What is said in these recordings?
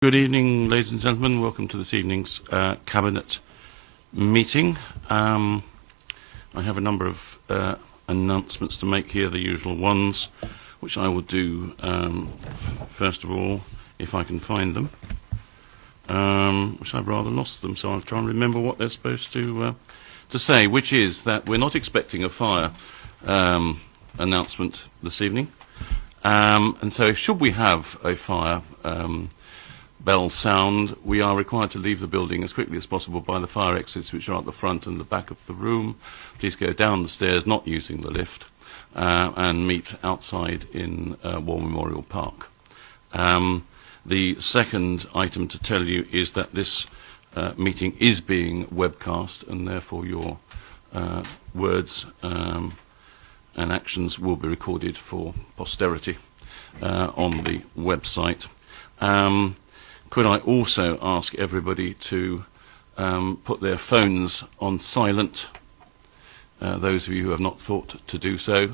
Good evening, ladies and gentlemen. Welcome to this evening's Cabinet meeting. I have a number of announcements to make here, the usual ones, which I will do first of all, if I can find them, which I've rather lost them, so I'll try and remember what they're supposed to say, which is that we're not expecting a fire announcement this evening. And so should we have a fire bell sound, we are required to leave the building as quickly as possible by the fire exits, which are at the front and the back of the room. Please go down the stairs, not using the lift, and meet outside in War Memorial Park. The second item to tell you is that this meeting is being webcast, and therefore your words and actions will be recorded for posterity on the website. Could I also ask everybody to put their phones on silent, those of you who have not thought to do so,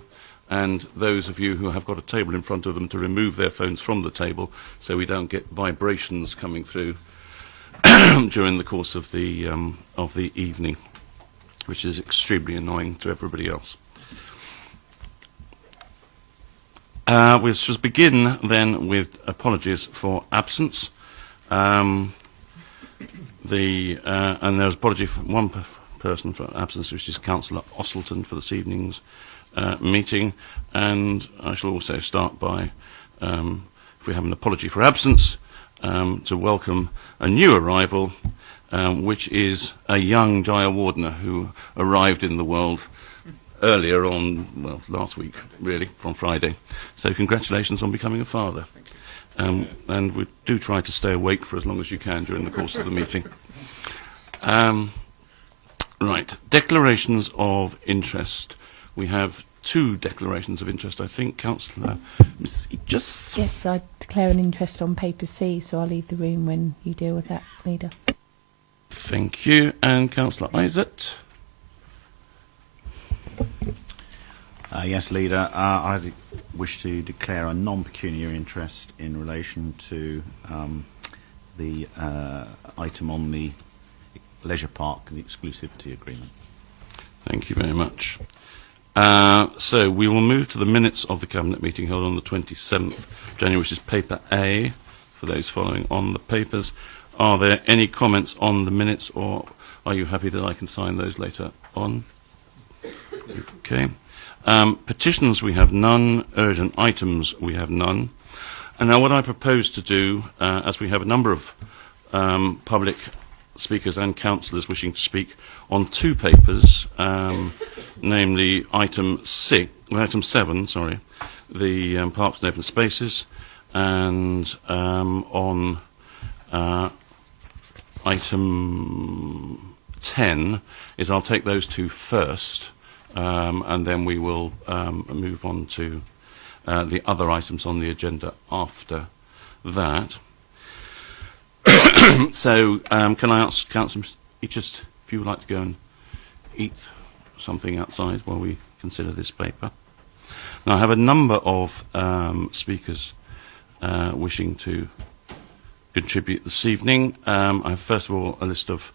and those of you who have got a table in front of them to remove their phones from the table so we don't get vibrations coming through during the course of the evening, which is extremely annoying to everybody else. We shall begin then with apologies for absence. And there's apology for one person for absence, which is Councillor Osselton, for this evening's meeting. And I shall also start by, if we have an apology for absence, to welcome a new arrival, which is a young Jaya Wardener who arrived in the world earlier on, well, last week, really, from Friday. So congratulations on becoming a father. And we do try to stay awake for as long as you can during the course of the meeting. Right, declarations of interest. We have two declarations of interest, I think. Councillor Ms. Aegis. Yes, I declare an interest on paper C, so I'll leave the room when you deal with that, Leader. Thank you. And Councillor Isaac. Yes, Leader. I wish to declare a non-pecuniary interest in relation to the item on the leisure park and the exclusivity agreement. Thank you very much. So we will move to the minutes of the Cabinet meeting held on the 27th January, which is paper A, for those following on the papers. Are there any comments on the minutes, or are you happy that I can sign those later on? Okay. Petitions we have none, urgent items we have none. And now what I propose to do, as we have a number of public speakers and councillors wishing to speak on two papers, namely item 7, the Parks and Open Spaces, and on item 10 is I'll take those two first. And then we will move on to the other items on the agenda after that. So can I ask Councillor Aegis if you would like to go and eat something outside while we consider this paper? Now I have a number of speakers wishing to contribute this evening. I have first of all a list of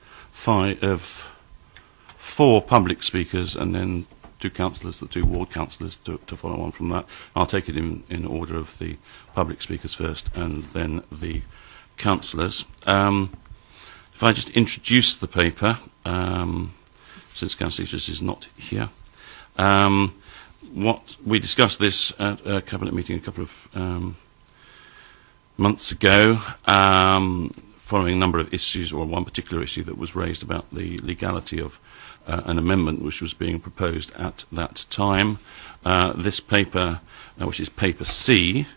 four public speakers, and then two councillors, the two ward councillors, to follow on from that. I'll take it in order of the public speakers first, and then the councillors. If I just introduce the paper, since Councillor Aegis is not here. What we discussed this at a Cabinet meeting a couple of months ago, following a number of issues, or one particular issue that was raised about the legality of an amendment which was being proposed at that time. This paper, which is paper C,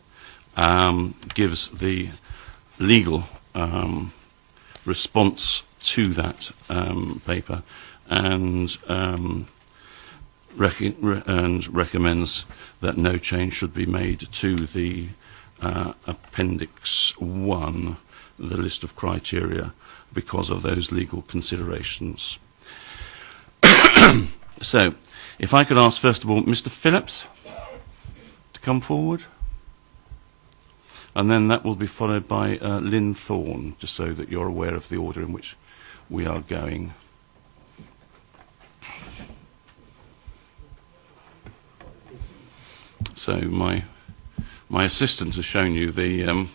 gives the legal response to that paper, and recommends that no change should be made to the Appendix 1, the list of criteria, because of those legal considerations. So, if I could ask first of all Mr. Phillips to come forward. and then that will be followed by Lynn Thorne, just so that you're aware of the order in which we are going. So my assistant has shown you the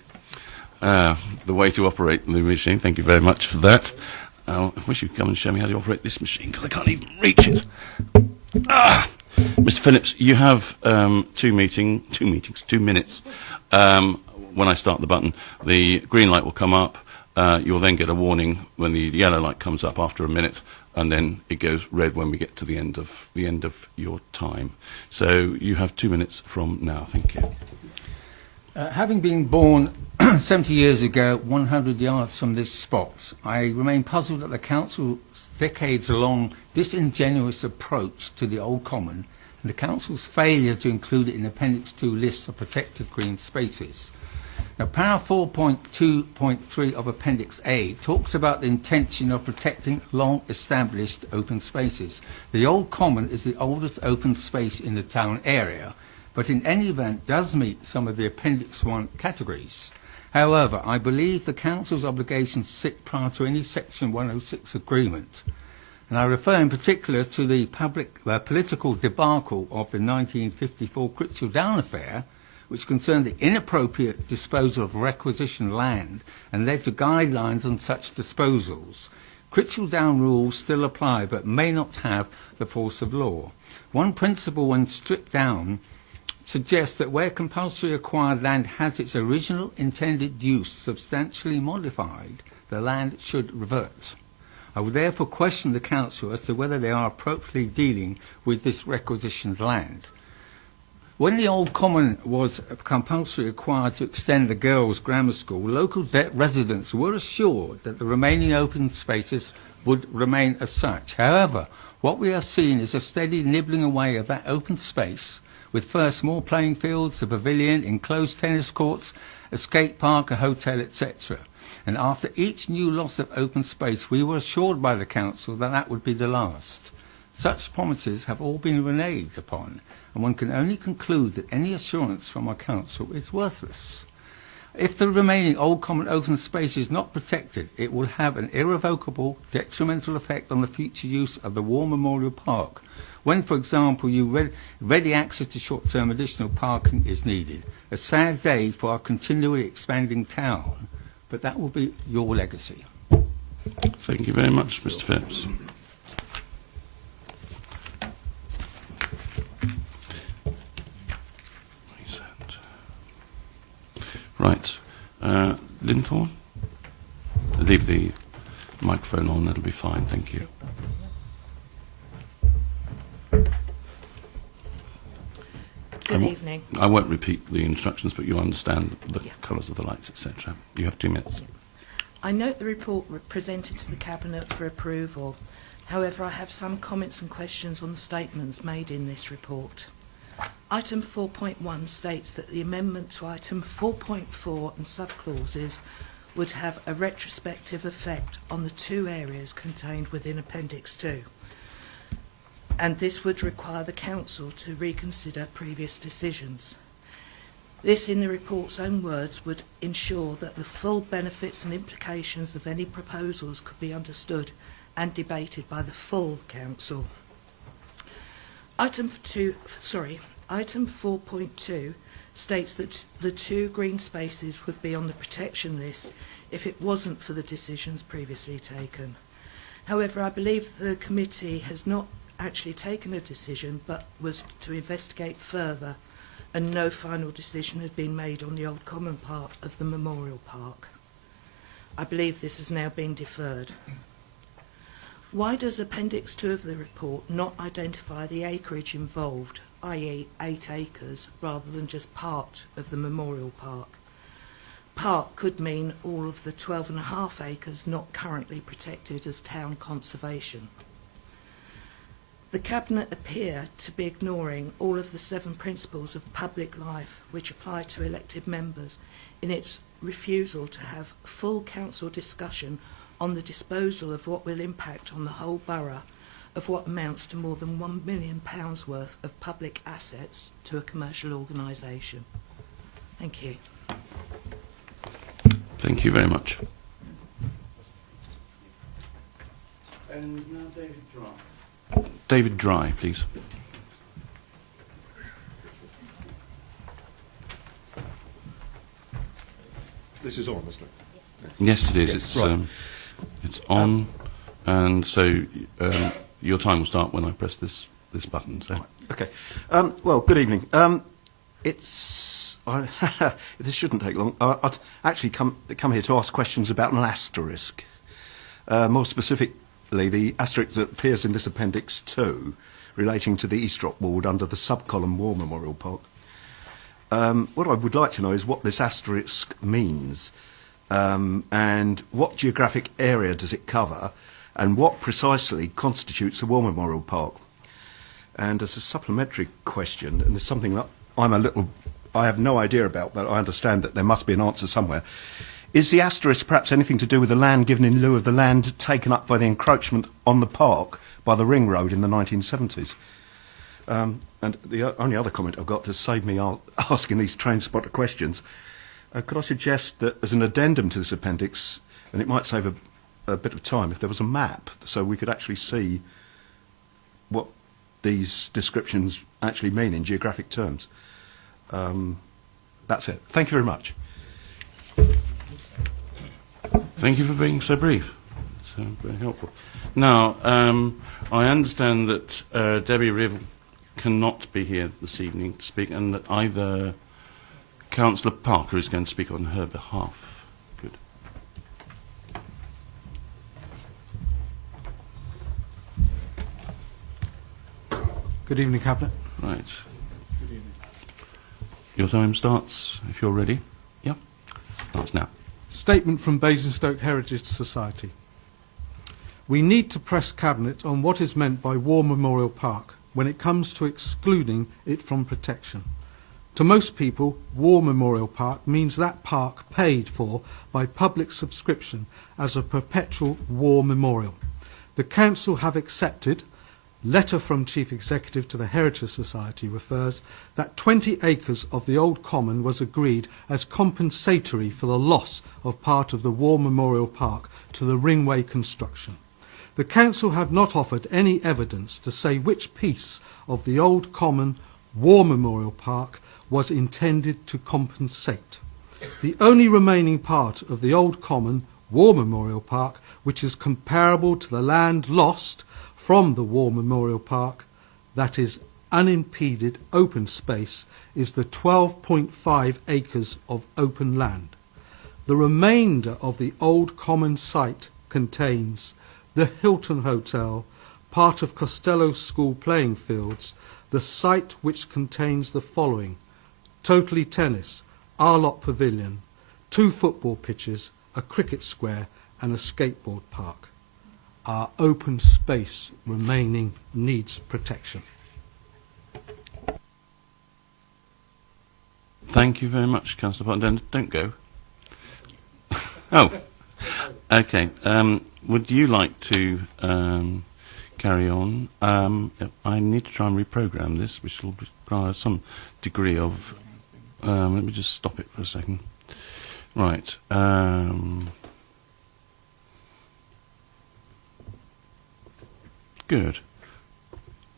way to operate the machine. Thank you very much for that. I wish you'd come and show me how to operate this machine, because I can't even reach it. Mr. Phillips, you have 2 minutes. When I start the button, the green light will come up. You'll then get a warning when the yellow light comes up after a minute, and then it goes red when we get to the end of your time. So you have 2 minutes from now. Thank you. Having been born 70 years ago, 100 yards from this spot, I remain puzzled at the Council's decades-long disingenuous approach to the Old Common and the Council's failure to include it in Appendix 2 list of protected green spaces. Now, paragraph 4.2.3 of Appendix A talks about the intention of protecting long-established open spaces. The Old Common is the oldest open space in the town area, but in any event does meet some of the Appendix 1 categories. However, I believe the Council's obligations sit prior to any Section 106 agreement, and I refer in particular to the political debacle of the 1954 Critchell Down affair, which concerned the inappropriate disposal of requisition land and led to guidelines on such disposals. Critchell Down rules still apply but may not have the force of law. One principle when stripped down suggests that where compulsory acquired land has its original intended use substantially modified, the land should revert. I would therefore question the Council as to whether they are appropriately dealing with this requisitioned land. When the Old Common was compulsory acquired to extend the girls' grammar school, local residents were assured that the remaining open spaces would remain as such. However, what we are seeing is a steady nibbling away of that open space, with first small playing fields, a pavilion, enclosed tennis courts, a skate park, a hotel, etc. And after each new loss of open space, we were assured by the Council that that would be the last. Such promises have all been reneged upon, and one can only conclude that any assurance from our Council is worthless. If the remaining Old Common open space is not protected, it will have an irrevocable, detrimental effect on the future use of the War Memorial Park, when, for example, ready access to short-term additional parking is needed. A sad day for our continually expanding town, but that will be your legacy. Thank you very much, Mr. Phillips. Right. Lynn Thorne? Leave the microphone on, that'll be fine, thank you. Good evening. I won't repeat the instructions, but you'll understand the colours of the lights, etc. You have 2 minutes. I note the report presented to the Cabinet for approval. However, I have some comments and questions on the statements made in this report. Item 4.1 states that the amendment to item 4.4 and subclauses would have a retrospective effect on the 2 areas contained within Appendix 2. And this would require the Council to reconsider previous decisions. This, in the report's own words, would ensure that the full benefits and implications of any proposals could be understood and debated by the full Council. Item 4.2 states that the 2 green spaces would be on the protection list if it wasn't for the decisions previously taken. However, I believe the committee has not actually taken a decision but was to investigate further, and no final decision had been made on the Old Common part of the Memorial Park. I believe this has now been deferred. Why does Appendix 2 of the report not identify the acreage involved, i.e. 8 acres, rather than just part of the Memorial Park? Part could mean all of the 12.5 acres not currently protected as town conservation. The Cabinet appear to be ignoring all of the 7 principles of public life which apply to elected members in its refusal to have full council discussion on the disposal of what will impact on the whole borough of what amounts to more than £1 million worth of public assets to a commercial organisation. Thank you. Thank you very much. And now David Dry. David Dry, please. This is on, isn't it? Yes, it is. Yes, It's right. it's on, and so your time will start when I press this button. So. Okay. Well, good evening. This shouldn't take long. I'd actually come here to ask questions about an asterisk. More specifically, the asterisk that appears in this Appendix 2 relating to the Eastrop ward under the sub-column War Memorial Park. What I would like to know is what this asterisk means, and what geographic area does it cover, and what precisely constitutes a War Memorial Park. And as a supplementary question, and there's something that I have no idea about, but I understand that there must be an answer somewhere. Is the asterisk perhaps anything to do with the land given in lieu of the land taken up by the encroachment on the park by the Ring Road in the 1970s? And the only other comment I've got to save me asking these train spotter questions, could I suggest that as an addendum to this appendix, and it might save a bit of time, if there was a map so we could actually see what these descriptions actually mean in geographic terms. That's it. Thank you very much. Thank you for being so brief. So very helpful. Now, I understand that Debbie Riv cannot be here this evening to speak, and that either Councillor Parker is going to speak on her behalf. Good. Good evening, Cabinet. Right. Good evening. Your time starts if you're ready. Yeah. Starts now. Statement from Basingstoke Heritage Society. We need to press Cabinet on what is meant by War Memorial Park when it comes to excluding it from protection. To most people, War Memorial Park means that park paid for by public subscription as a perpetual war memorial. The Council have accepted, letter from Chief Executive to the Heritage Society refers, that 20 acres of the Old Common was agreed as compensatory for the loss of part of the War Memorial Park to the Ringway construction. The Council have not offered any evidence to say which piece of the Old Common War Memorial Park was intended to compensate. The only remaining part of the Old Common War Memorial Park which is comparable to the land lost from the War Memorial Park, that is unimpeded open space, is the 12.5 acres of open land. The remainder of the Old Common site contains the Hilton Hotel, part of Costello School playing fields, the site which contains the following: Totally Tennis, Arlott Pavilion, 2 football pitches, a cricket square and a skateboard park. Our open space remaining needs protection. Thank you very much, Councillor Parton. Don't go. Oh, okay. Would you like to carry on? I need to try and reprogram this, which will require some degree of... let me just stop it for a second. Right. Good.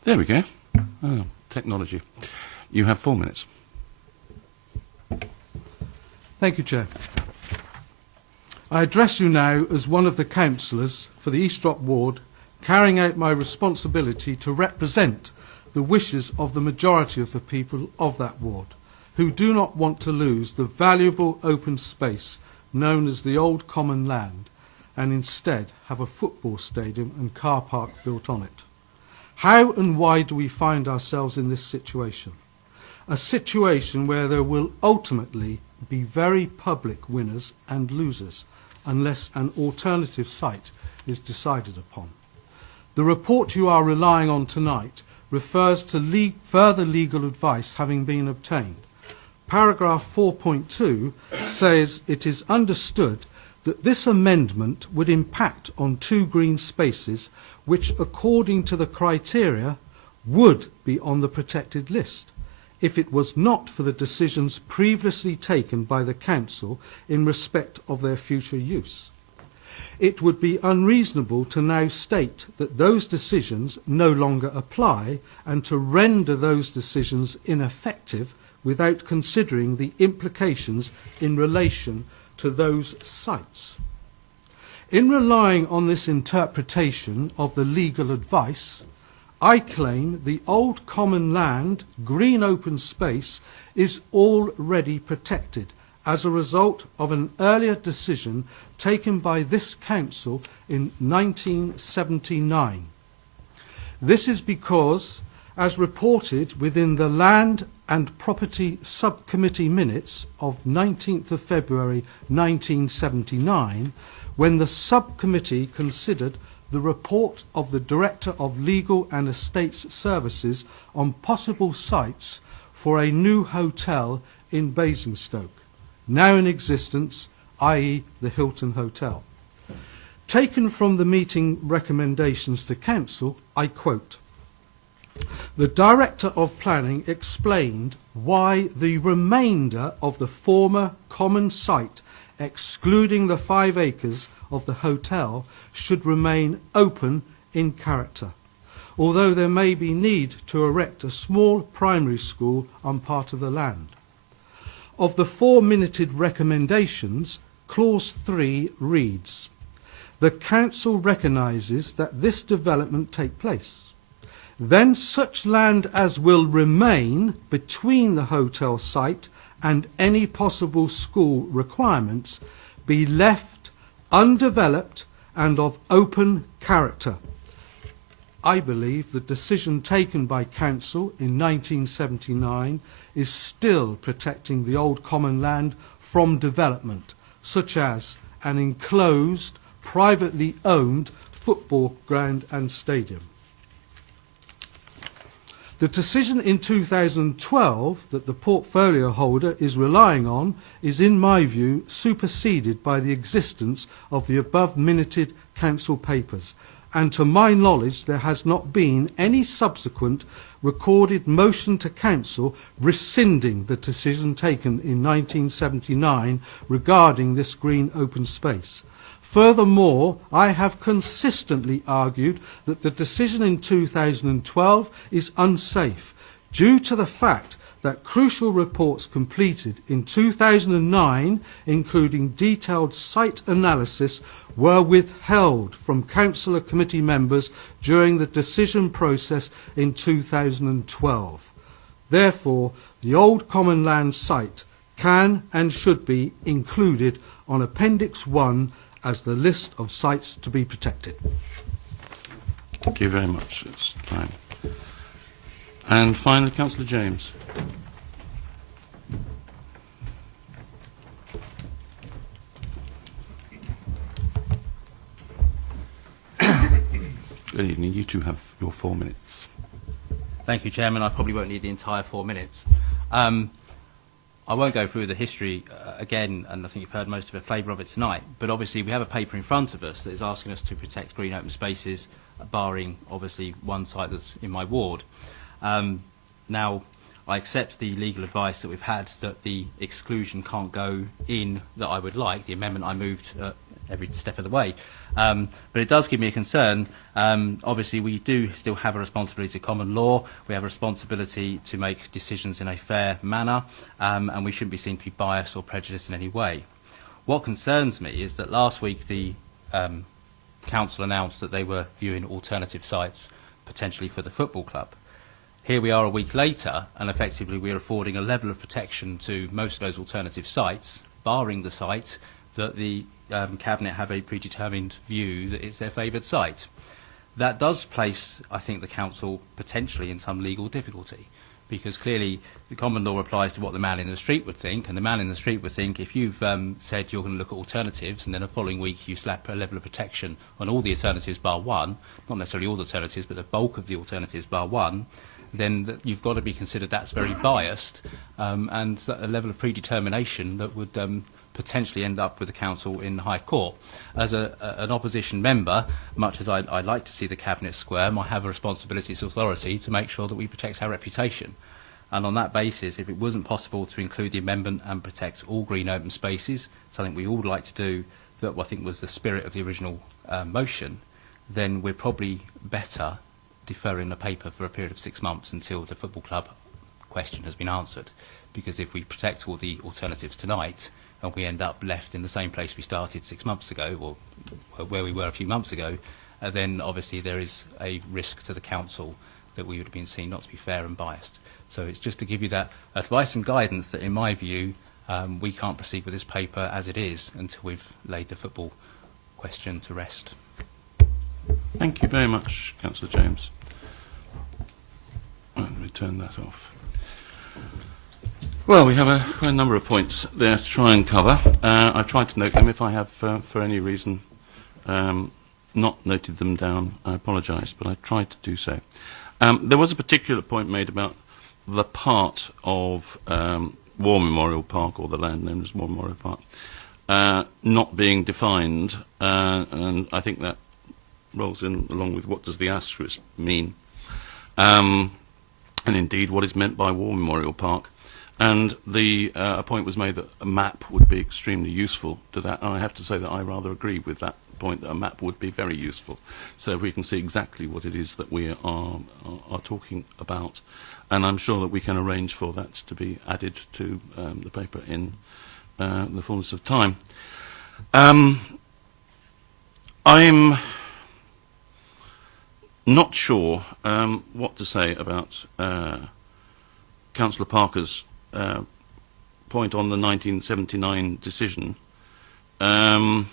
There we go. Oh, technology. You have 4 minutes. Thank you, Chair. I address you now as one of the councillors for the Eastrop ward, carrying out my responsibility to represent the wishes of the majority of the people of that ward, who do not want to lose the valuable open space known as the Old Common Land, and instead have a football stadium and car park built on it. How and why do we find ourselves in this situation? A situation where there will ultimately be very public winners and losers, unless an alternative site is decided upon. The report you are relying on tonight refers to further legal advice having been obtained. Paragraph 4.2 says it is understood that this amendment would impact on 2 green spaces which, according to the criteria, would be on the protected list. if it was not for the decisions previously taken by the Council in respect of their future use. It would be unreasonable to now state that those decisions no longer apply and to render those decisions ineffective without considering the implications in relation to those sites. In relying on this interpretation of the legal advice, I claim the old common land, green open space, is already protected as a result of an earlier decision taken by this Council in 1979. This is because, as reported within the Land and Property Subcommittee minutes of 19th of February 1979, when the subcommittee considered the report of the Director of Legal and Estates Services on possible sites for a new hotel in Basingstoke, now in existence, i.e. the Hilton Hotel. Taken from the meeting recommendations to Council, I quote, "The Director of Planning explained why the remainder of the former common site, excluding the 5 acres of the hotel, should remain open in character, although there may be need to erect a small primary school on part of the land. Of the 4-minuted recommendations, Clause 3 reads, the Council recognises that this development take place. Then such land as will remain between the hotel site and any possible school requirements be left undeveloped and of open character." I believe the decision taken by Council in 1979 is still protecting the old common land from development, such as an enclosed, privately owned football ground and stadium. The decision in 2012 that the portfolio holder is relying on is, in my view, superseded by the existence of the above minuted Council papers, and to my knowledge there has not been any subsequent recorded motion to Council rescinding the decision taken in 1979 regarding this green open space. Furthermore, I have consistently argued that the decision in 2012 is unsafe due to the fact that crucial reports completed in 2009, including detailed site analysis, were withheld from Councillor Committee members during the decision process in 2012. Therefore, the old common land site can and should be included on Appendix 1 as the list of sites to be protected. Thank you very much. It's time. And finally, Councillor James. Good evening. You two have your 4 minutes. Thank you, Chairman. I probably won't need the entire 4 minutes. I won't go through the history again, and I think you've heard most of the flavour of it tonight, but obviously we have a paper in front of us that is asking us to protect green open spaces, barring obviously one site that's in my ward. Now, I accept the legal advice that we've had that the exclusion can't go in that I would like, the amendment I moved every step of the way. But it does give me a concern. Obviously, we do still have a responsibility to common law. We have a responsibility to make decisions in a fair manner, and we shouldn't be seen to be biased or prejudiced in any way. What concerns me is that last week the Council announced that they were viewing alternative sites, potentially for the football club. Here we are a week later, and effectively we are affording a level of protection to most of those alternative sites, barring the site that the Cabinet have a predetermined view that it's their favoured site. That does place, I think, the Council potentially in some legal difficulty, because clearly the common law applies to what the man in the street would think, and the man in the street would think if you've said you're going to look at alternatives and then the following week you slap a level of protection on all the alternatives bar one, not necessarily all the alternatives, but the bulk of the alternatives bar one, then you've got to be considered that's very biased, and a level of predetermination that would potentially end up with the Council in the High Court. As an opposition member, much as I'd like to see the Cabinet square, I have a responsibility as authority to make sure that we protect our reputation. And on that basis, if it wasn't possible to include the amendment and protect all green open spaces, something we all would like to do, that I think was the spirit of the original motion, then we're probably better deferring the paper for a period of 6 months until the football club question has been answered. Because if we protect all the alternatives tonight and we end up left in the same place we started 6 months ago, or where we were a few months ago, then obviously there is a risk to the council that we would have been seen not to be fair and biased. So it's just to give you that advice and guidance that, in my view, we can't proceed with this paper as it is until we've laid the football question to rest. Thank you very much, Councillor James. Let me turn that off. Well, we have quite a number of points there to try and cover. I've tried to note them. If I have, for any reason, not noted them down, I apologise, but I tried to do so. There was a particular point made about the part of War Memorial Park, or the land known as War Memorial Park, not being defined, and I think that rolls in along with what does the asterisk mean, and indeed what is meant by War Memorial Park. And a point was made that a map would be extremely useful to that, and I have to say that I rather agree with that point, that a map would be very useful, so we can see exactly what it is that we are talking about. And I'm sure that we can arrange for that to be added to the paper in the fullness of time. I'm not sure what to say about Councillor Parker's point on the 1979 decision, and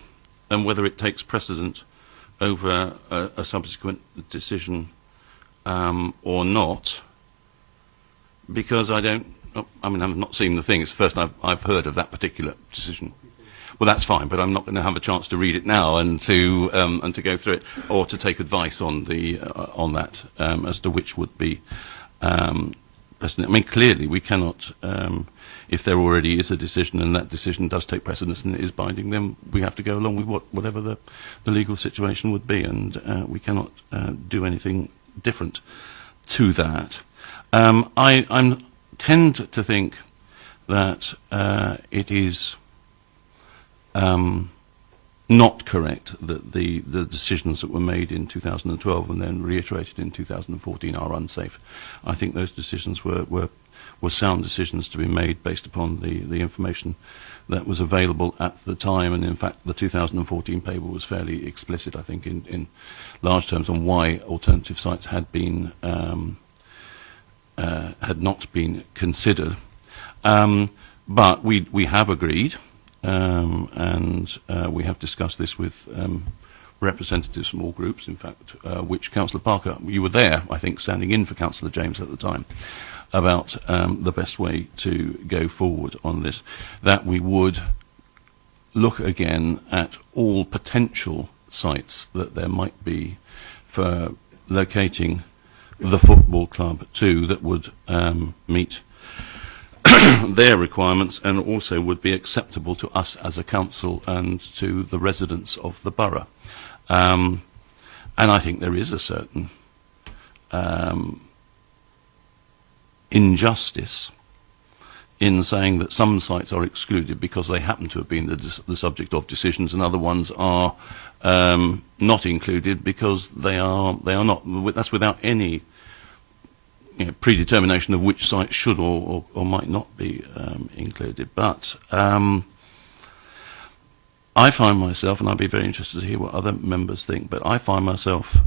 whether it takes precedent over a subsequent decision or not, because I've not seen the thing. It's the first I've heard of that particular decision. Well, that's fine, but I'm not going to have a chance to read it now and to go through it, or to take advice on that as to which would be precedent. I mean, clearly we cannot, if there already is a decision and that decision does take precedence and it is binding, then we have to go along with whatever the legal situation would be, and we cannot do anything different to that. I tend to think that it is not correct that the decisions that were made in 2012 and then reiterated in 2014 are unsafe. I think those decisions were sound decisions to be made based upon the information that was available at the time, and in fact the 2014 paper was fairly explicit, I think, in large terms on why alternative sites had not been considered. But we have agreed, and we have discussed this with representatives from all groups, in fact, which Councillor Parker, you were there, I think, standing in for Councillor James at the time, about the best way to go forward on this, that we would look again at all potential sites that there might be for locating the football club too, that would meet their requirements and also would be acceptable to us as a council and to the residents of the borough. And I think there is a certain injustice in saying that some sites are excluded because they happen to have been the subject of decisions, and other ones are not included because they are not. That's without any predetermination of which sites should or might not be included. But I find myself, and I'd be very interested to hear what other members think, but I find myself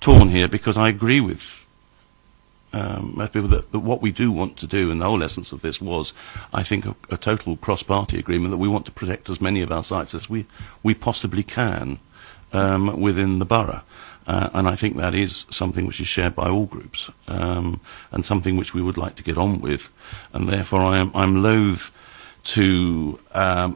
torn here because I agree with most people that what we do want to do, and the whole essence of this was, I think, a total cross-party agreement that we want to protect as many of our sites as we possibly can within the borough. And I think that is something which is shared by all groups, and something which we would like to get on with. And therefore I'm loath to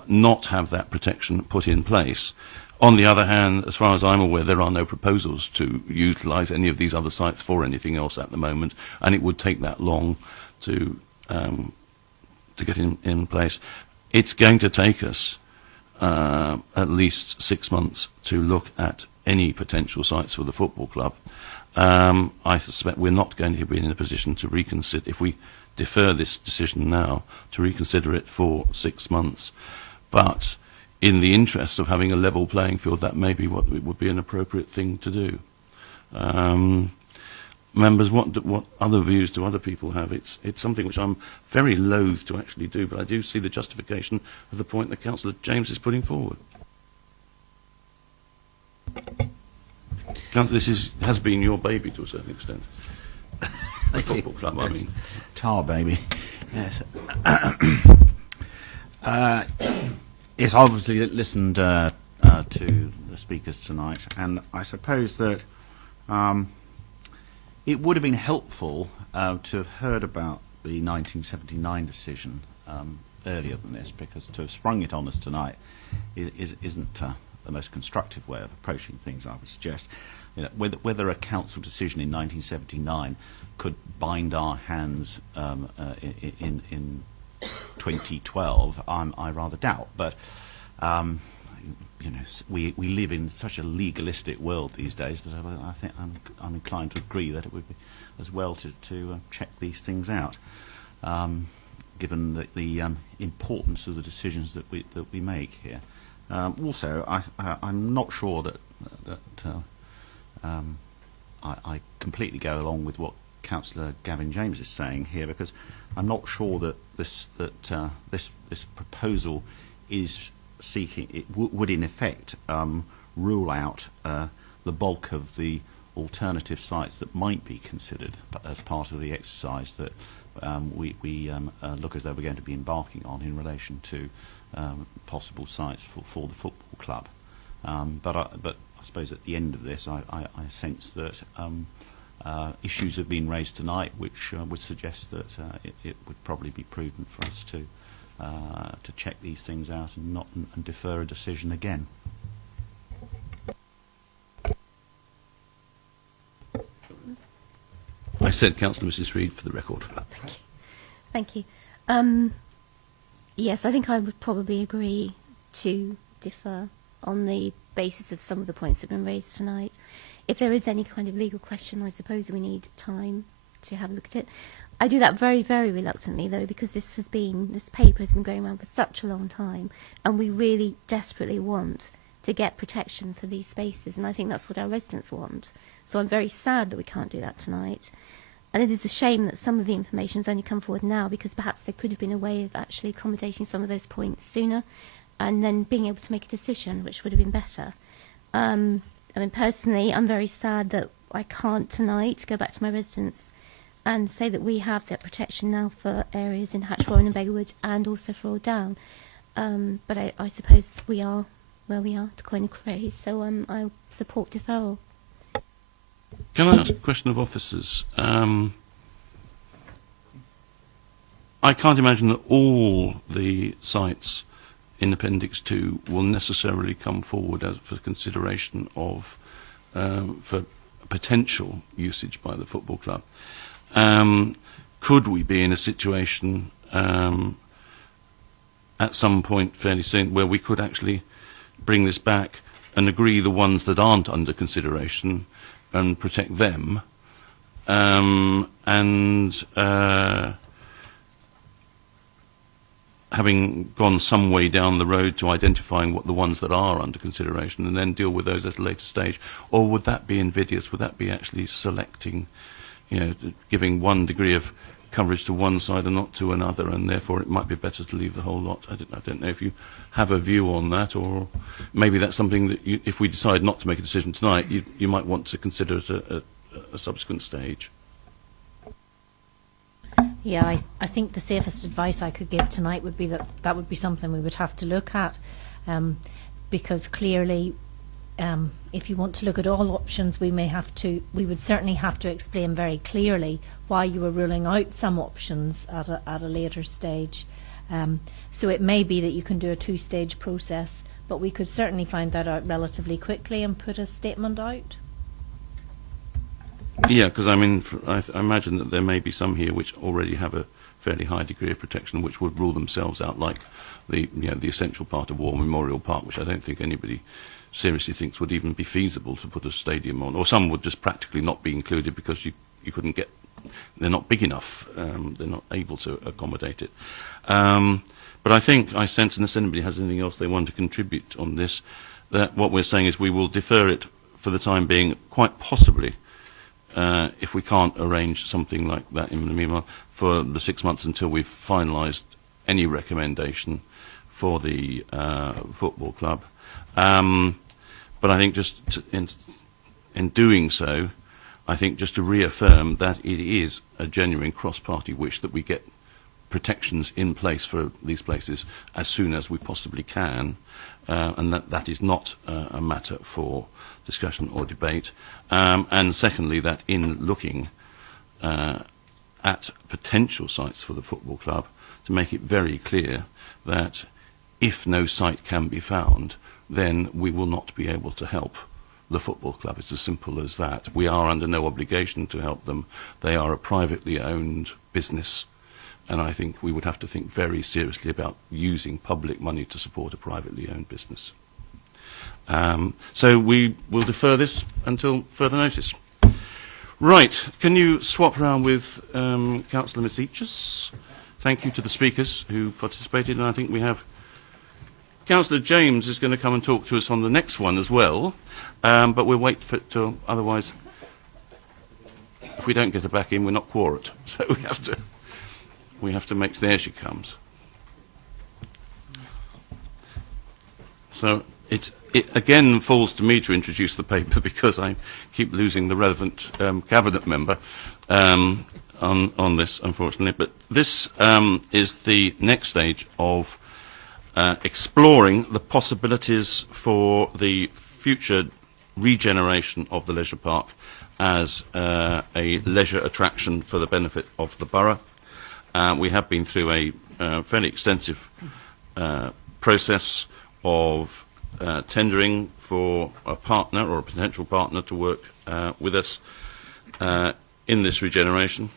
not have that protection put in place. On the other hand, as far as I'm aware, there are no proposals to utilise any of these other sites for anything else at the moment, and it would take that long to get in place. It's going to take us at least 6 months to look at any potential sites for the football club, I suspect we're not going to be in a position to reconsider, if we defer this decision now, to reconsider it for 6 months. But in the interest of having a level playing field, that may be what it would be an appropriate thing to do. Members, what other views do other people have? It's something which I'm very loath to actually do, but I do see the justification of the point that Councillor James is putting forward. Councillor, this has been your baby to a certain extent. The football club, I mean. Tar baby. Yes. Yes, I obviously listened to the speakers tonight, and I suppose that it would have been helpful to have heard about the 1979 decision earlier than this, because to have sprung it on us tonight isn't the most constructive way of approaching things, I would suggest. You know, whether a council decision in 1979 could bind our hands in 2012, I rather doubt. But you know, we live in such a legalistic world these days that I think I'm inclined to agree that it would be as well to check these things out, given the importance of the decisions that we make here. Also, I'm not sure that I completely go along with what Councillor Gavin James is saying here, because I'm not sure that this proposal is seeking, it would in effect rule out the bulk of the alternative sites that might be considered as part of the exercise that we look as though we're going to be embarking on in relation to possible sites for the football club. But I suppose at the end of this, I sense that issues have been raised tonight which would suggest that it would probably be prudent for us to check these things out and defer a decision again. I said Councillor Mrs. Reid for the record. Thank you. Yes, I think I would probably agree to defer on the basis of some of the points that have been raised tonight. If there is any kind of legal question, I suppose we need time to have a look at it. I do that very, very reluctantly, though, because this paper has been going around for such a long time, and we really desperately want to get protection for these spaces, and I think that's what our residents want. So I'm very sad that we can't do that tonight. And it is a shame that some of the information has only come forward now, because perhaps there could have been a way of actually accommodating some of those points sooner, and then being able to make a decision, which would have been better. I mean, personally, I'm very sad that I can't tonight go back to my residents and say that we have that protection now for areas in Hatchwarren and Beggarwood and also for All Down. But I suppose we are where we are, to coin a phrase, so I support deferral. Can I ask a question of officers? I can't imagine that all the sites in Appendix 2 will necessarily come forward for consideration of for potential usage by the football club. Could we be in a situation at some point fairly soon where we could actually bring this back and agree the ones that aren't under consideration and protect them, having gone some way down the road to identifying what the ones that are under consideration, and then deal with those at a later stage? Or would that be invidious? Would that be actually selecting, you know, giving one degree of coverage to one side and not to another, and therefore it might be better to leave the whole lot? I don't know if you have a view on that, or maybe that's something that if we decide not to make a decision tonight, you might want to consider at a subsequent stage. Yeah, I think the safest advice I could give tonight would be that would be something we would have to look at, because clearly, if you want to look at all options, we would certainly have to explain very clearly why you were ruling out some options at a later stage. So it may be that you can do a two-stage process, but we could certainly find that out relatively quickly and put a statement out. Yeah, because I mean, I imagine that there may be some here which already have a fairly high degree of protection, which would rule themselves out, like the essential part of War Memorial Park, which I don't think anybody seriously thinks would even be feasible to put a stadium on, or some would just practically not be included because you couldn't get, they're not big enough, they're not able to accommodate it. But I think, I sense, unless anybody has anything else they want to contribute on this, that what we're saying is we will defer it for the time being, quite possibly, if we can't arrange something like that in the meanwhile, for the 6 months until we've finalised any recommendation for the football club. But I think in doing so, I think just to reaffirm that it is a genuine cross-party wish that we get protections in place for these places as soon as we possibly can, and that is not a matter for discussion or debate. And secondly, that in looking at potential sites for the football club, to make it very clear that if no site can be found, then we will not be able to help the football club. It's as simple as that. We are under no obligation to help them. They are a privately owned business, and I think we would have to think very seriously about using public money to support a privately owned business. So we will defer this until further notice. Right, can you swap around with Councillor Misichus? Thank you to the speakers who participated, and I think we have Councillor James is going to come and talk to us on the next one as well, but we'll wait for it to, otherwise, if we don't get her back in, we're not quorate. So we have to make, there she comes. So it again falls to me to introduce the paper because I keep losing the relevant cabinet member on this, unfortunately. But this is the next stage of exploring the possibilities for the future regeneration of the leisure park as a leisure attraction for the benefit of the borough. We have been through a fairly extensive process of tendering for a partner or a potential partner to work with us in this regeneration.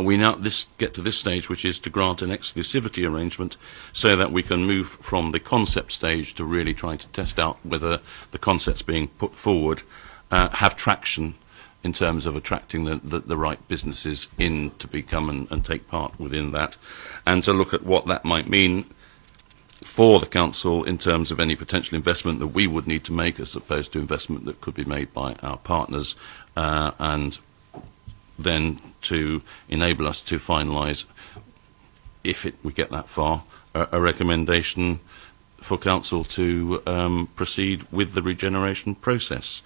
We now get to this stage, which is to grant an exclusivity arrangement so that we can move from the concept stage to really trying to test out whether the concepts being put forward have traction in terms of attracting the right businesses in to become and take part within that, and to look at what that might mean for the council in terms of any potential investment that we would need to make as opposed to investment that could be made by our partners, and then to enable us to finalise, if we get that far, a recommendation for council to proceed with the regeneration process.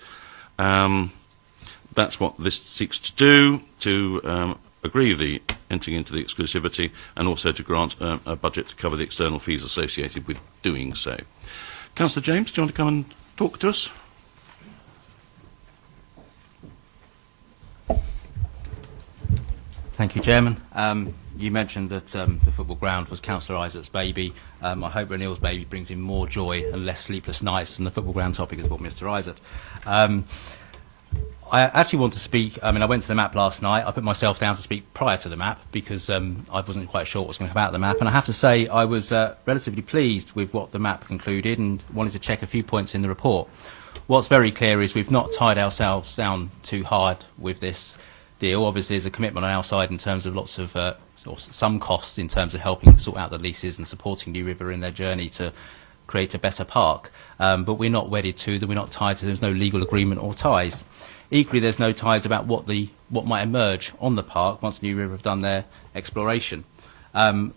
That's what this seeks to do, to agree the entering into the exclusivity and also to grant a budget to cover the external fees associated with doing so. Councillor James, do you want to come and talk to us? Thank you, Chairman. You mentioned that the football ground was Councillor Isaac's baby. I hope Renil's baby brings him more joy and less sleepless nights than the football ground topic has brought Mr. Isaac. I actually want to speak, I went to the map last night. I put myself down to speak prior to the map because I wasn't quite sure what was going to come out of the map. And I have to say I was relatively pleased with what the map concluded and wanted to check a few points in the report. What's very clear is we've not tied ourselves down too hard with this deal. Obviously, there's a commitment on our side in terms of lots of some costs in terms of helping sort out the leases and supporting New River in their journey to create a better park. But we're not wedded to them. We're not tied to them. There's no legal agreement or ties. Equally, there's no ties about what might emerge on the park once New River have done their exploration. I'm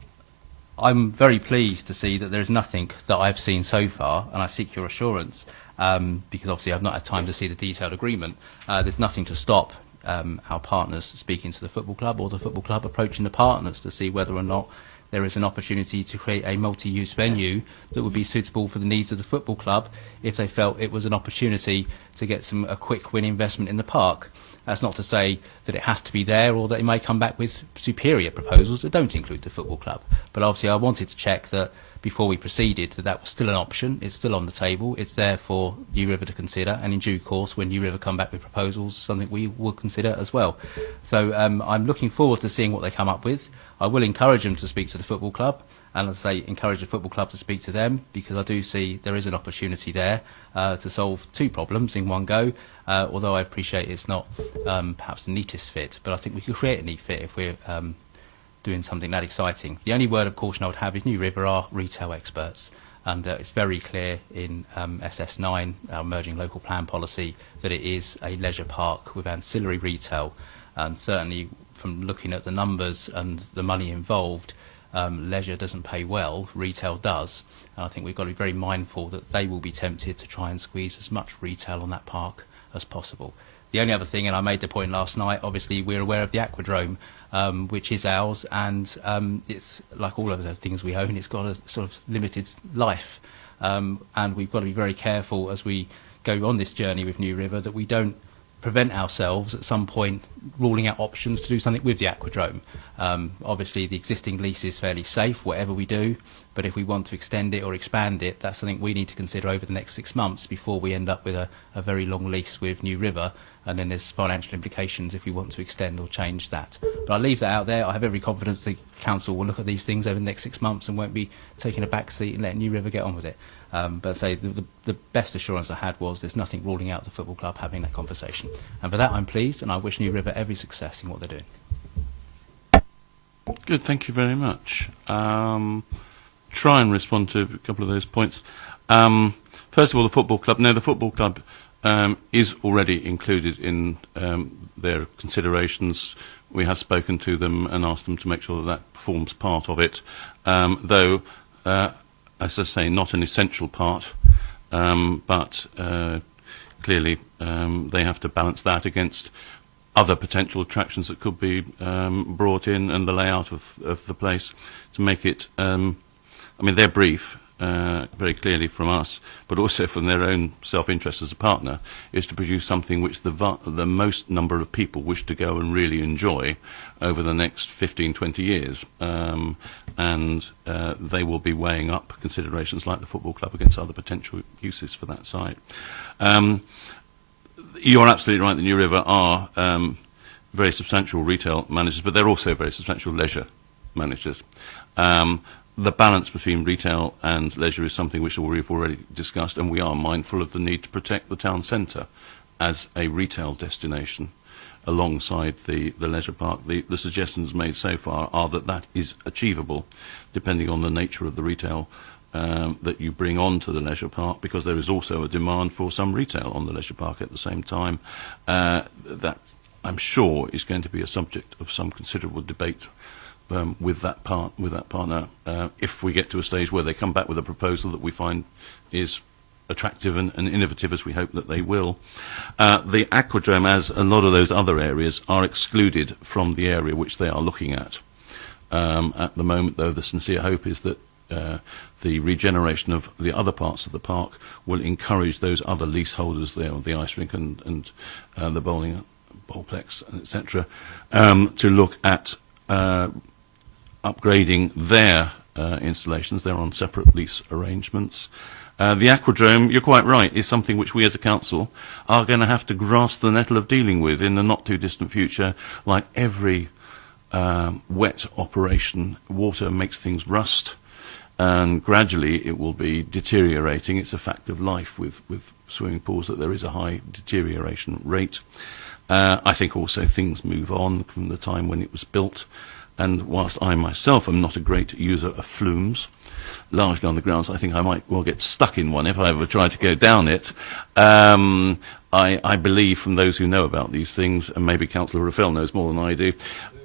very pleased to see that there is nothing that I've seen so far, and I seek your assurance, because obviously I've not had time to see the detailed agreement. There's nothing to stop our partners speaking to the football club or the football club approaching the partners to see whether or not there is an opportunity to create a multi-use venue that would be suitable for the needs of the football club if they felt it was an opportunity to get a quick win investment in the park. That's not to say that it has to be there or that it may come back with superior proposals that don't include the football club. But obviously I wanted to check that before we proceeded that was still an option. It's still on the table. It's there for New River to consider, and in due course, when New River come back with proposals, something we will consider as well. So I'm looking forward to seeing what they come up with. I will encourage them to speak to the football club, and as I say, encourage the football club to speak to them, because I do see there is an opportunity there to solve two problems in one go, although I appreciate it's not perhaps the neatest fit, but I think we could create a neat fit if we're doing something that exciting. The only word of caution I would have is New River are retail experts, and it's very clear in SS9, our emerging local plan policy, that it is a leisure park with ancillary retail, and certainly from looking at the numbers and the money involved, leisure doesn't pay well, retail does, and I think we've got to be very mindful that they will be tempted to try and squeeze as much retail on that park as possible. The only other thing, and I made the point last night, obviously we're aware of the Aquadrome, which is ours, and it's like all of the things we own, it's got a sort of limited life, and we've got to be very careful as we go on this journey with New River that we don't prevent ourselves at some point ruling out options to do something with the Aquadrome. Obviously the existing lease is fairly safe, whatever we do, but if we want to extend it or expand it, that's something we need to consider over the next 6 months before we end up with a very long lease with New River, and then there's financial implications if we want to extend or change that. But I'll leave that out there. I have every confidence the council will look at these things over the next 6 months and won't be taking a back seat and letting New River get on with it. But say the best assurance I had was there's nothing ruling out the football club having that conversation. And for that I'm pleased, and I wish New River every success in what they're doing. Good, thank you very much. Try and respond to a couple of those points. First of all, the football club. No, the football club is already included in their considerations. We have spoken to them and asked them to make sure that that forms part of it, though, as I say, not an essential part, but clearly they have to balance that against other potential attractions that could be brought in, and the layout of the place to make it, I mean, their brief, very clearly from us, but also from their own self-interest as a partner, is to produce something which the most number of people wish to go and really enjoy over the next 15, 20 years. And they will be weighing up considerations like the football club against other potential uses for that site. You're absolutely right, the New River are very substantial retail managers, but they're also very substantial leisure managers. The balance between retail and leisure is something which we've already discussed, and we are mindful of the need to protect the town centre as a retail destination alongside the leisure park. The suggestions made so far are that that is achievable depending on the nature of the retail that you bring onto the leisure park, because there is also a demand for some retail on the leisure park at the same time. That, I'm sure, is going to be a subject of some considerable debate with that partner, if we get to a stage where they come back with a proposal that we find is attractive and innovative, as we hope that they will. The Aquadrome, as a lot of those other areas, are excluded from the area which they are looking at. At the moment, though, the sincere hope is that the regeneration of the other parts of the park will encourage those other leaseholders there, the ice rink and the bowlplex, etc., to look at upgrading their installations. They're on separate lease arrangements. The Aquadrome, you're quite right, is something which we as a council are going to have to grasp the nettle of dealing with in the not too distant future. Like every wet operation, water makes things rust, and gradually it will be deteriorating. It's a fact of life with swimming pools that there is a high deterioration rate. I think also things move on from the time when it was built, and whilst I myself am not a great user of flumes, largely on the grounds I think I might well get stuck in one if I ever tried to go down it, I believe from those who know about these things, and maybe Councillor Raffel knows more than I do,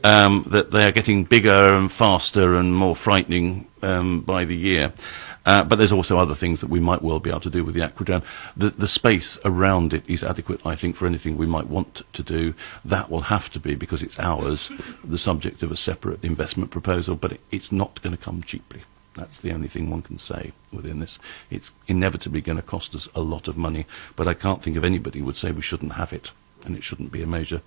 that they are getting bigger and faster and more frightening by the year. But there's also other things that we might well be able to do with the Aquadrome. The space around it is adequate, I think, for anything we might want to do. That will have to be, because it's ours, the subject of a separate investment proposal, but it's not going to come cheaply. That's the only thing one can say within this. It's inevitably going to cost us a lot of money, but I can't think of anybody who would say we shouldn't have it. and it shouldn't be a major,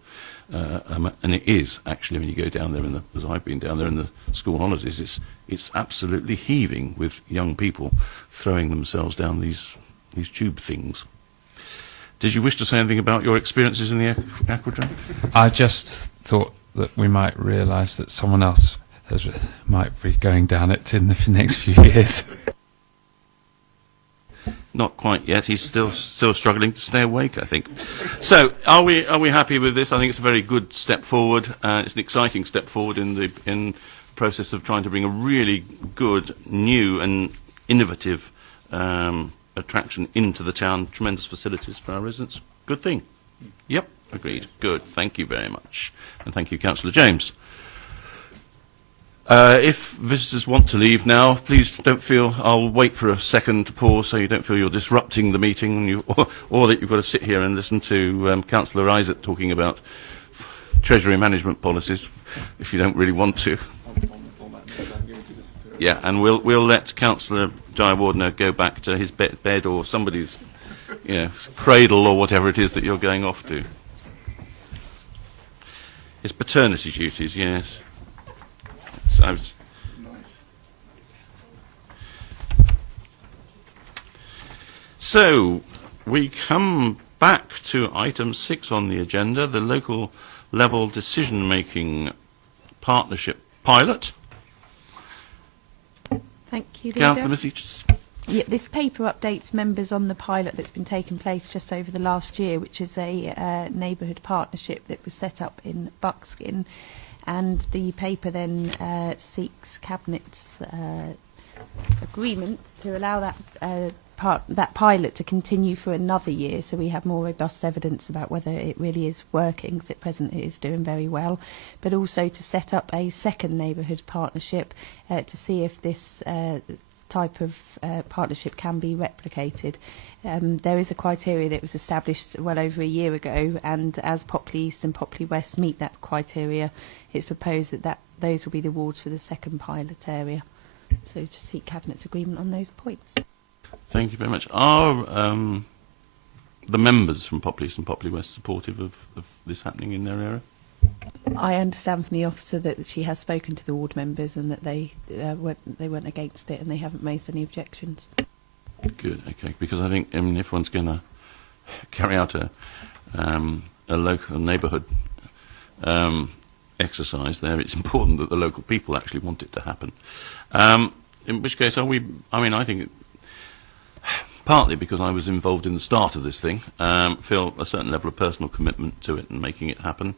and it is actually when you go down there, as I've been down there in the school holidays, it's absolutely heaving with young people throwing themselves down these tube things. Did you wish to say anything about your experiences in the aqueduct? I just thought that we might realise that someone else might be going down it in the next few years. Not quite yet. He's still struggling to stay awake, I think. So, are we happy with this? I think it's a very good step forward. It's an exciting step forward in the process of trying to bring a really good, new and innovative attraction into the town. Tremendous facilities for our residents. Good thing. Yep, agreed. Good. Thank you very much, and thank you, Councillor James. If visitors want to leave now, please don't feel, I'll wait for a second to pause so you don't feel you're disrupting the meeting or that you've got to sit here and listen to Councillor Isaac talking about Treasury management policies if you don't really want to. Yeah, and we'll let Councillor Jayawardena go back to his bed or somebody's cradle or whatever it is that you're going off to. His paternity duties, yes. So we come back to item 6 on the agenda, the local level decision-making partnership pilot. Thank you, Leader. Councillor Missy. Yeah, this paper updates members on the pilot that's been taking place just over the last year, which is a neighbourhood partnership that was set up in Buckskin. And the paper then seeks Cabinet's agreement to allow that pilot to continue for another year, so we have more robust evidence about whether it really is working, because at present it is doing very well, but also to set up a second neighbourhood partnership to see if this type of partnership can be replicated. There is a criteria that was established well over a year ago, and as Popley East and Popley West meet that criteria, it's proposed that those will be the awards for the second pilot area. So to seek Cabinet's agreement on those points. Thank you very much. Are the members from Popley East and Popley West supportive of this happening in their area? I understand from the officer that she has spoken to the ward members and that they weren't against it and they haven't raised any objections. Good, okay. Because I think if one's going to carry out a local neighbourhood exercise there, it's important that the local people actually want it to happen. In which case, I think, partly because I was involved in the start of this thing, feel a certain level of personal commitment to it and making it happen.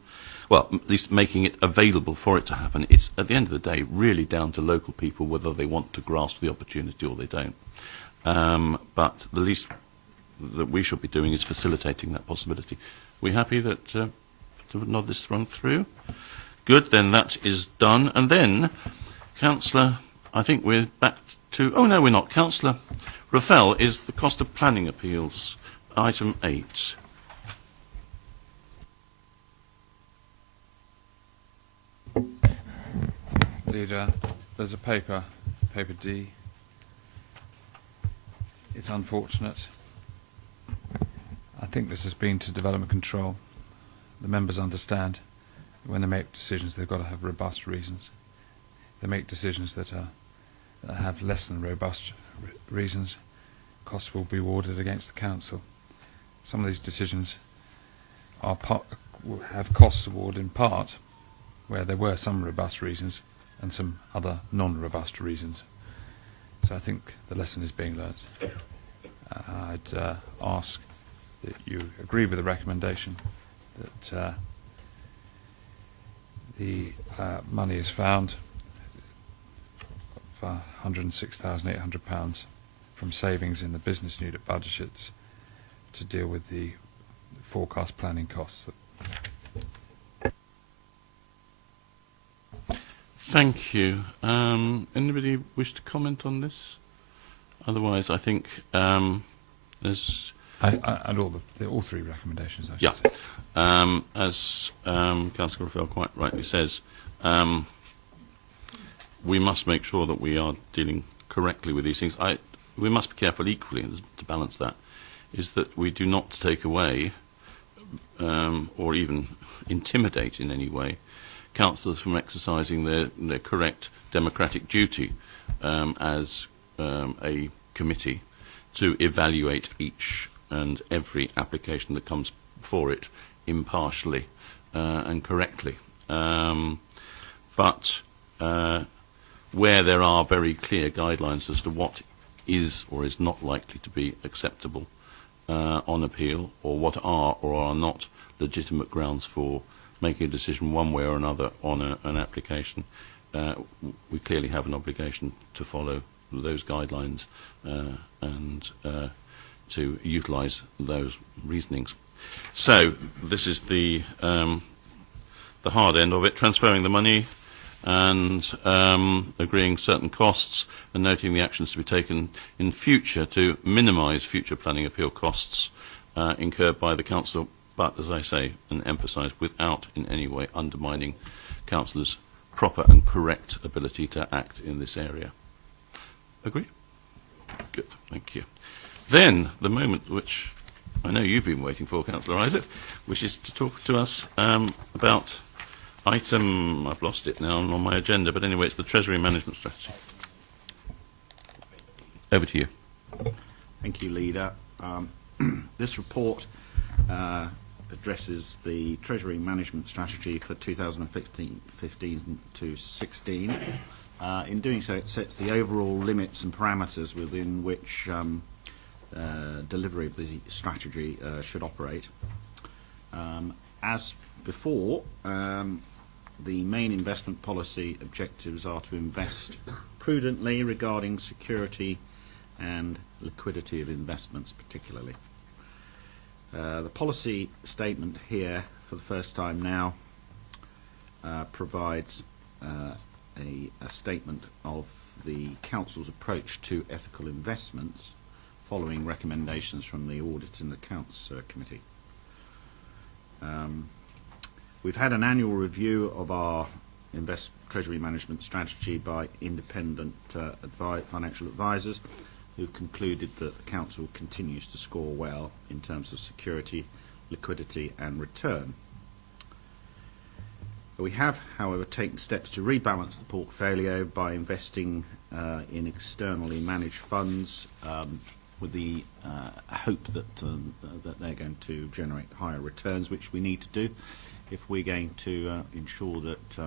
Well, at least making it available for it to happen. It's, at the end of the day, really down to local people whether they want to grasp the opportunity or they don't. But the least that we should be doing is facilitating that possibility. We happy that to nod this one through? Good, then that is done. And then, Councillor, I think we're back to... Oh, no, we're not. Councillor Raffel is the cost of planning appeals, item 8. Leader, there's a paper D. It's unfortunate. I think this has been to development control. The members understand when they make decisions they've got to have robust reasons. They make decisions that have less than robust reasons. Costs will be awarded against the council. Some of these decisions will have costs awarded in part where there were some robust reasons and some other non-robust reasons. So I think the lesson is being learnt. I'd ask that you agree with the recommendation that the money is found for £106,800 from savings in the business unit budgets to deal with the forecast planning costs. Thank you. Anybody wish to comment on this? Otherwise, I think there's... And all three recommendations, I should say. As Councillor Raffel quite rightly says, we must make sure that we are dealing correctly with these things. We must be careful equally to balance that, is that we do not take away or even intimidate in any way councillors from exercising their correct democratic duty as a committee to evaluate each and every application that comes before it impartially and correctly. But where there are very clear guidelines as to what is or is not likely to be acceptable on appeal, or what are or are not legitimate grounds for making a decision one way or another on an application, we clearly have an obligation to follow those guidelines and to utilise those reasonings. So this is the hard end of it, transferring the money and agreeing certain costs and noting the actions to be taken in future to minimise future planning appeal costs incurred by the council, but, as I say, and emphasise, without in any way undermining councillors' proper and correct ability to act in this area. Agree? Good, thank you. Then, the moment which I know you've been waiting for, Councillor Isaac, which is to talk to us about item, I've lost it now on my agenda, but anyway, it's the Treasury Management Strategy. Over to you. Thank you, Leader. This report addresses the Treasury Management Strategy for 2015 to 16. In doing so, it sets the overall limits and parameters within which delivery of the strategy should operate. As before, the main investment policy objectives are to invest prudently regarding security and liquidity of investments particularly. The policy statement here, for the first time now, provides a statement of the Council's approach to ethical investments following recommendations from the Audit and Accounts Committee. We've had an annual review of our Treasury Management Strategy by independent financial advisors, who concluded that the Council continues to score well in terms of security, liquidity and return. We have, however, taken steps to rebalance the portfolio by investing in externally managed funds with the hope that they're going to generate higher returns, which we need to do if we're going to ensure that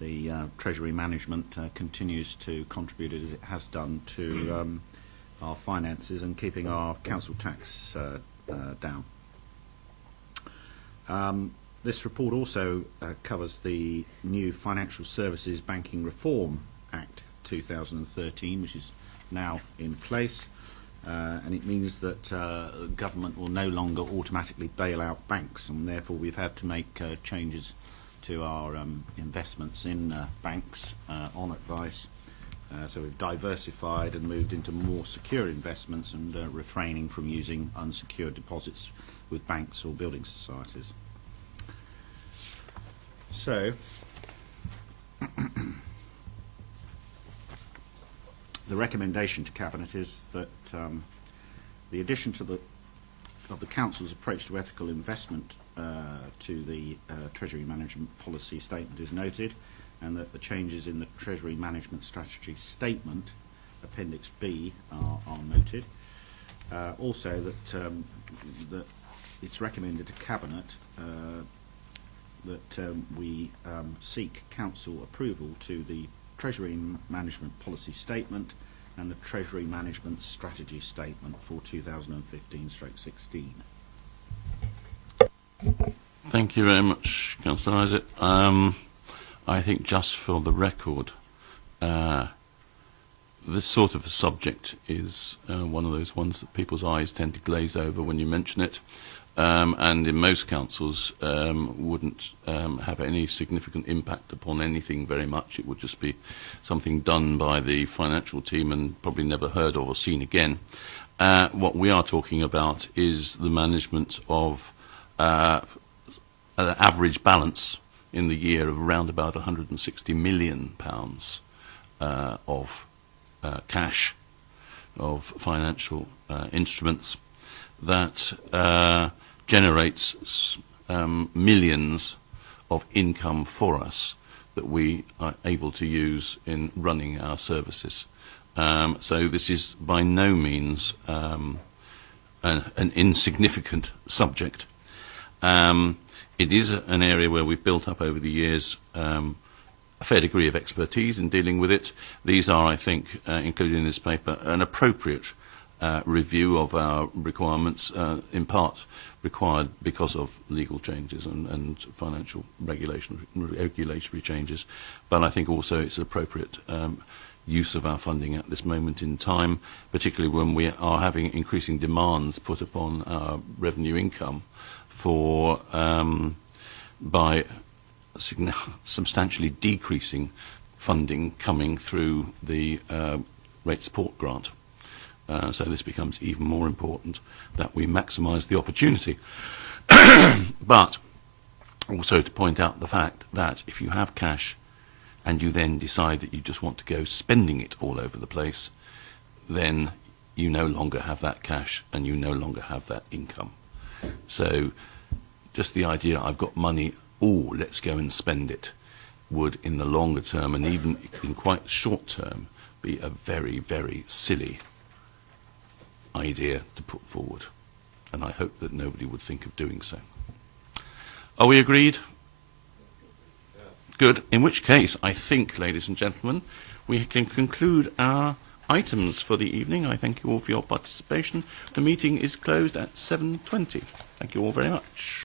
the Treasury Management continues to contribute as it has done to our finances and keeping our council tax down. This report also covers the new Financial Services Banking Reform Act 2013, which is now in place, and it means that government will no longer automatically bail out banks, and therefore we've had to make changes to our investments in banks on advice. So we've diversified and moved into more secure investments and refraining from using unsecured deposits with banks or building societies. So the recommendation to Cabinet is that the addition to of the Council's approach to ethical investment to the Treasury Management Policy Statement is noted, and that the changes in the Treasury Management Strategy Statement, Appendix B, are noted. Also that it's recommended to Cabinet that we seek Council approval to the Treasury Management Policy Statement and the Treasury Management Strategy Statement for 2015/16. Thank you very much, Councillor Isaac. I think, just for the record, this sort of a subject is one of those ones that people's eyes tend to glaze over when you mention it, and in most councils wouldn't have any significant impact upon anything very much. It would just be something done by the financial team and probably never heard of or seen again. What we are talking about is the management of an average balance in the year of around about £160 million of cash, of financial instruments that generates millions of income for us that we are able to use in running our services. So this is by no means an insignificant subject. It is an area where we've built up over the years a fair degree of expertise in dealing with it. These are, I think, included in this paper, an appropriate review of our requirements, in part required because of legal changes and financial regulatory changes. But I think also it's appropriate use of our funding at this moment in time, particularly when we are having increasing demands put upon our revenue income for by substantially decreasing funding coming through the rate support grant. So this becomes even more important that we maximise the opportunity. But also to point out the fact that if you have cash and you then decide that you just want to go spending it all over the place, then you no longer have that cash and you no longer have that income. So just the idea, I've got money, oh, let's go and spend it, would in the longer term and even in quite short term be a very, very silly idea to put forward. And I hope that nobody would think of doing so. Are we agreed? Good. In which case, I think, ladies and gentlemen, we can conclude our items for the evening. I thank you all for your participation. The meeting is closed at 7:20. Thank you all very much.